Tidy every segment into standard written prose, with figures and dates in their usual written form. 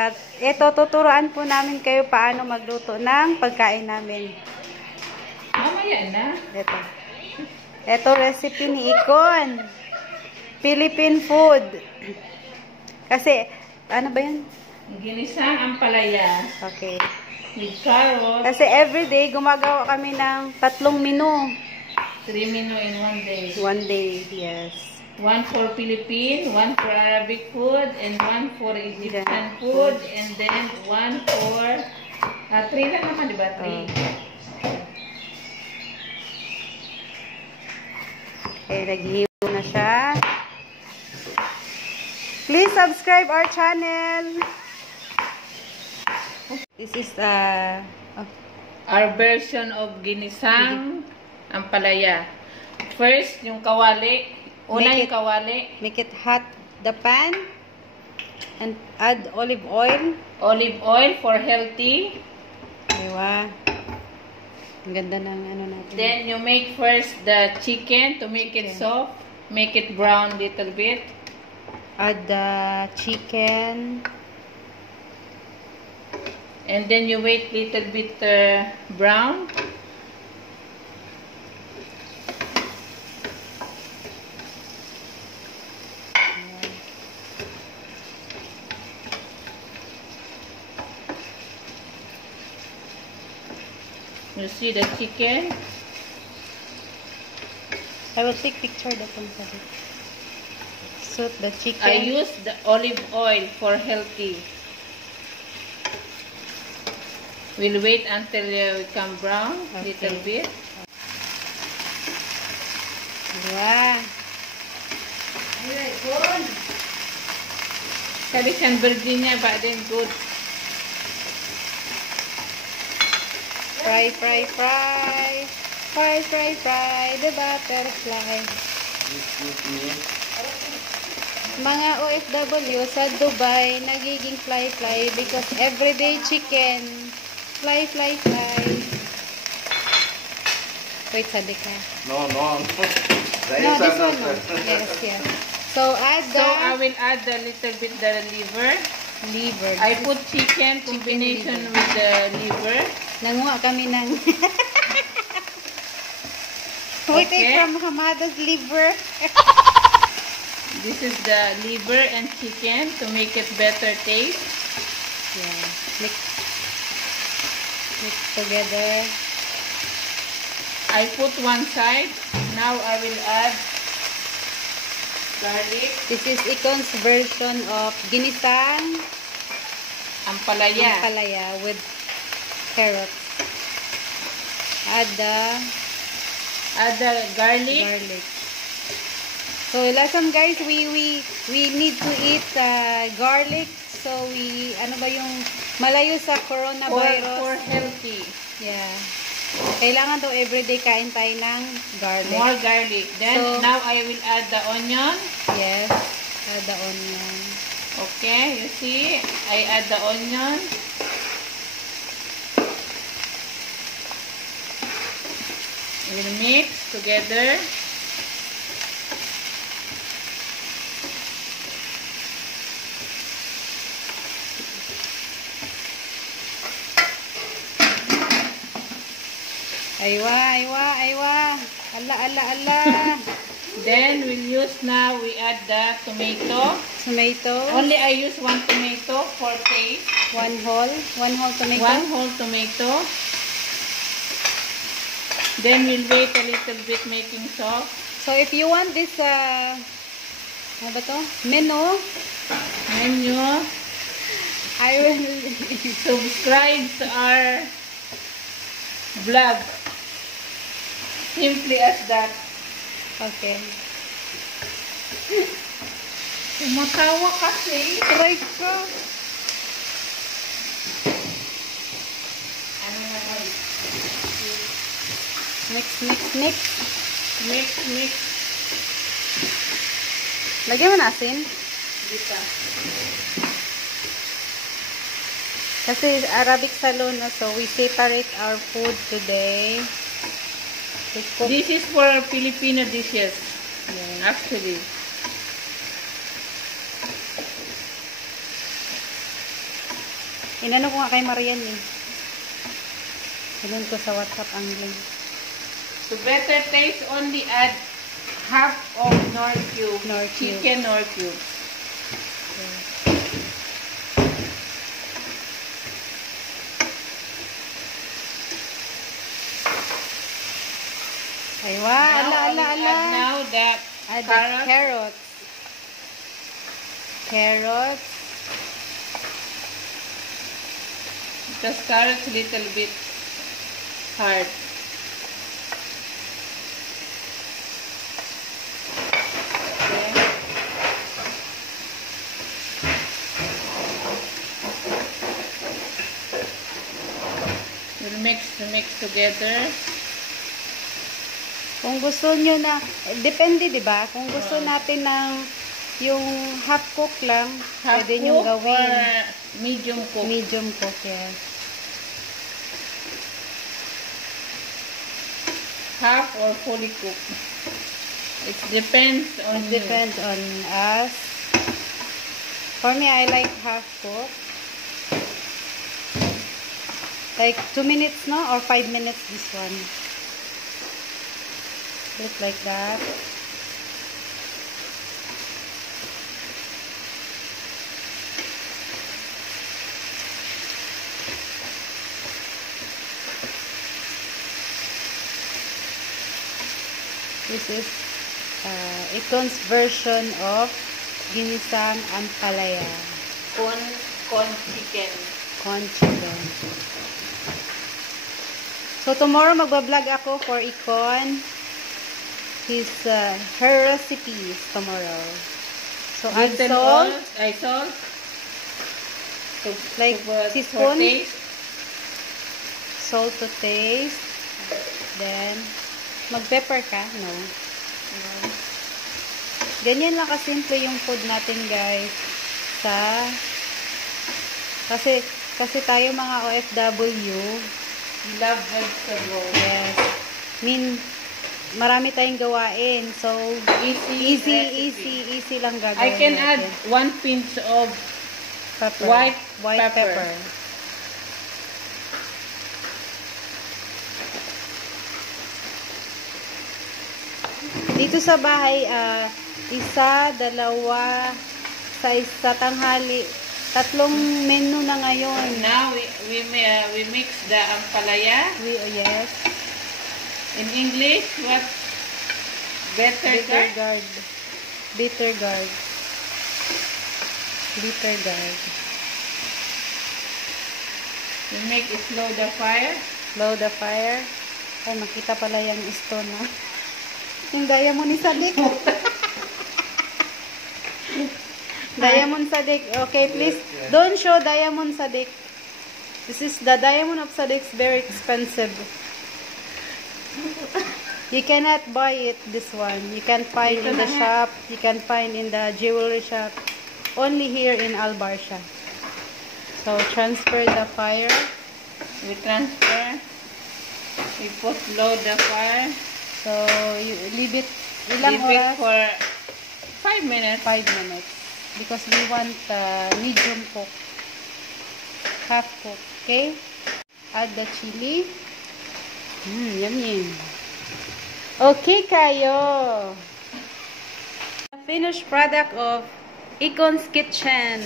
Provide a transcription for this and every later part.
At ito, tuturuan po namin kayo paano magluto ng pagkain namin. Mamaya na. Ito recipe ni Econ. Philippine food. Kasi, ano ba yan? Ginisang ampalaya. Okay. With carrot. Kasi everyday, gumagawa kami ng 3 menu. 3 menu in 1 day. 1 day, yes. 1 for Philippine, 1 for Arabic food, and 1 for Egyptian food, and then 1 for 3 lang naman, diba? 3. Okay, naghihiwa na siya. Please subscribe our channel. This is our version of ginisang ampalaya. First, yung kawali. Una yung kawali. Make it hot the pan and add olive oil. Olive oil for healthy. Diba? Ang ganda ng ano natin. Then you make first the chicken to make it soft. Make it brown little bit. Add the chicken. And then you wait little bit brown. You see the chicken? I will take picture that one. Suit the chicken. I use the olive oil for healthy. We'll wait until it become brown little bit. Wow. Kali kan Virginia but then good. Fry, fry, fry. Fry, fry, fry. The butterfly. Mga OFW sa Dubai, nagiging fly-fly because everyday chicken. Fly, fly, fly. Wait, sabi ka. No. No, this one. No. Yes. So, I will add a little bit the liver. Liver. I put chicken combination with the liver. Nanguha kami ng we take from Hamada's liver. This is the liver and chicken to make it better taste. Yeah. Mix together. I put one side. Now I will add garlic. This is Econ's version of ginisang ampalaya with carrots. Add the garlic. So last time guys, we need to eat garlic. So ano ba yung malayo sa coronavirus? For healthy. Yeah. Kailangan daw everyday kain tayo ng garlic. More garlic. Then now I will add the onion. Yes. Add the onion. Okay, you see, I add the onion. We'll mix together. Aywa. Ala. Then we'll use now, we add the tomato. Only I use 1 tomato for taste. One whole tomato. 1 whole tomato. Then we'll wait a little bit making soft. So if you want this ano ba to? Menu, I will subscribe to our vlog. Simply as that. Okay. Matawa kasi. Try ko. Mix. Lagyan mo na asin. Dito. Kasi Arabic salon na, so we separate our food today. This is for Filipino dishes. Yeah. Actually. Inano ko nga kay Marian eh. Ganun ko sa WhatsApp ang link. To better taste, only add half of nor cube. Chicken nor cube. Okay. Aywa, ala. Now the Add the carrots. carrots. Carrots. Because carrots little bit hard. Okay. We'll mix together. Kung gusto nyo na, depende, di ba? Kung gusto natin ng yung half cook lang, Half pwede nyo cook gawin. or medium cook? Medium cook, yes. Half or fully cooked. It depends on It depends on us. For me, I like half cook. Like 2 minutes, no? Or 5 minutes, this one. Look like that. This is Icon's version of ginisang ampalaya. Con chicken. Con chicken. So tomorrow magbablog ako for Icon. Her recipes tomorrow. So add salt. Salt. Like teaspoon. Salt to taste. Then mag-pepper ka? No. Ganyan lang kasimple yung food natin, guys. Kasi tayo mga OFW, We love vegetables. yes. Marami tayong gawain. So, easy lang gagawin I can natin. add 1 pinch of Pepper. white pepper. Dito sa bahay, isa, dalawa, sa tanghali, 3 menu na ngayon. Now we mix the ampalaya. Yes. In English, what? Bitter gourd. Bitter gourd. We make it slow the fire. Slow the fire. Ay, makita pala yung stone, ha? Yung diamond ni Sadik. Diamond Sadik. Okay, please. Don't show diamond Sadik. This is the diamond of Sadik. It's very expensive. You cannot buy it, this one. You can find in the shop. You can find in the jewelry shop. Only here in Albarsha. So, transfer the fire. We transfer. We put low the fire. So, you leave it. Leave it for 5 minutes. 5 minutes. Because we want medium cook. Half cook. Okay? Add the chili. Yummy. Okay, kayo. Finished product of Icon's Kitchen.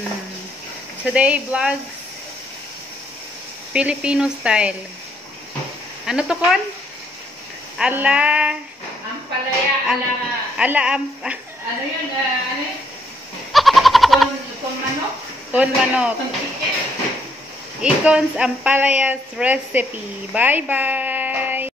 Today vlogs Filipino style. Ano to, Kon? Ala Ampalaya. Ano yun? Con manok? Con manok. Con chicken? Icon's Ampalayas recipe. Bye-bye.